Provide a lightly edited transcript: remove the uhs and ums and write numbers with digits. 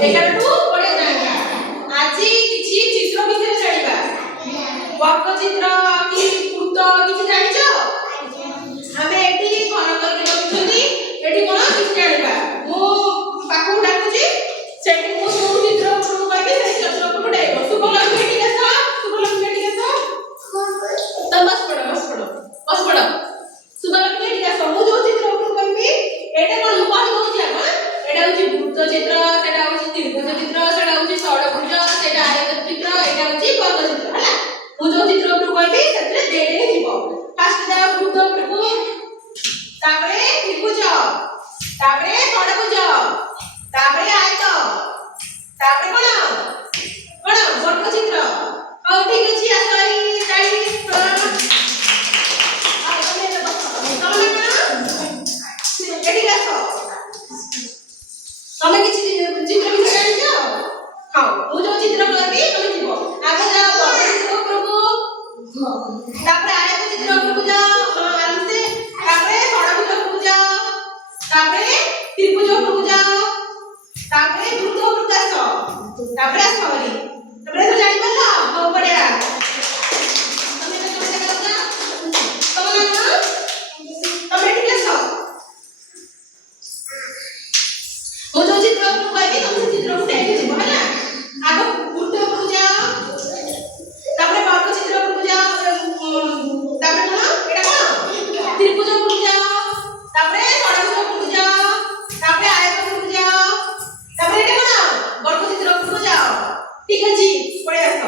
ଏକାଠୁ ପଡେ ଜାଣିବା ଆଜି କିଛି ଚିତ୍ର ବିଷୟରେ ଜାଣିବା ବର୍ଗ ଚିତ୍ର କି ବୃତ୍ତ କିଛି ଜାଣିଛ ଆମେ ଏଠି ଘର କରିକି ରଖୁଛନ୍ତି ଏଠି କଣ କିଛି ଜାଣିବା ମୁଁ ପାଖକୁ ଡାକୁଛି ସେଠି ମୁଁ ଯୋଉ ଚିତ୍ର ଉପରକୁ କହିବି ସେଇ ଚିତ୍ର ଉପରକୁ ଡାକିବ ଶୁଭଲକ୍ଷ୍ମୀ ଏଠିକି ଆସ ଶୁଭଲକ୍ଷ୍ମୀ ଏଠିକି ଆସ ତ ବସ ପଡ ଶୁଭଲକ୍ଷ୍ମୀ ଏଠିକି ଆସ ମୁଁ ଯୋଉ ଚିତ୍ର ଉପରକୁ କହିବି ଏଟା କଣ ମୁଁ କହି ଦଉଛି ଆଗ ଏଟା ହଉଛି ବୃତ୍ତ ଚିତ୍ର ସେଟା ହଉଛି ତ୍ରିଭୁଜ ଚିତ୍ର ସେଟା ହଉଛି ଷଡଭୁଜ ସେଟା ଆୟତ ଚିତ୍ର ଏଟା ହଉଛି ବର୍ଗ ଚିତ୍ର ହେଲା ମୁଁ ଯୋଉ ଚିତ୍ର ଉପରକୁ କହିବି ସେଥିରେ ଦେଇ ଯିବ ଫାଷ୍ଟ ଯାଅ ବୃତ୍ତ ଉପରକୁ ତାପରେ ତ୍ରିଭୁଜ ତାପରେ ଷଡଭୁଜ ତାପରେ ଆୟତ ତାପରେ କଣ ବର୍ଗ ଚିତ୍ର ହଉ ଠିକ ଅଛି ଆସ ଏଇ ଚାଲି ଏଠିକି ଆସ ତମେ କିଛି ଚିତ୍ର ବିଷୟ ଜାଣିଛ ହଁ ମୁଁ ଯୋଉ ଚିତ୍ର କହିବି ତମେ ଯିବ ଆଗ ଯାଅ ବର୍ଗ ଚିତ୍ର ଉପରକୁ ତାପରେ ଆୟତ ଚିତ୍ର ଉପରକୁ ଯାଅ ଆରାମସେ ତାପରେ ଷଡଭୁଜ ଉପରକୁ ଯାଅ ତାପରେ ତ୍ରିଭୁଜ ଉପରକୁ ଯାଅ ତାପରେ ବୃତ୍ତ ଉପରକୁ ଆସ ତାପରେ ଆସ ହରି ତାପରେ ତ ଜାଣିପାରିଲ ହଉ ବଢିଆ ତମେ ଏଠିକି ଆସ ମୁଁ ଯୋଉ ଚିତ୍ର ଉପରକୁ କହିବି ତମେ ସେ ଚିତ୍ରକୁ ଦେଖି ଯିବ ହେଲା ଆଗ ବୃତ୍ତ ଉପରକୁ ଯାଅ ତାପରେ ବର୍ଗ ଚିତ୍ର ଉପରକୁ ଯାଅ ତାପରେ କଣ ଏଟା କଣ ତ୍ରିଭୁଜ ଉପରକୁ ଯାଅ ତାପରେ ଷଡଭୁଜ ଉପରକୁ ଯାଅ ତାପରେ ଆୟତ ଉପରକୁ ଯାଅ ତାପରେ ଏଟା କଣ ବର୍ଗ ଚିତ୍ର ଉପରକୁ ଯାଅ ଠିକ ଅଛି ପଳେଇ ଆସ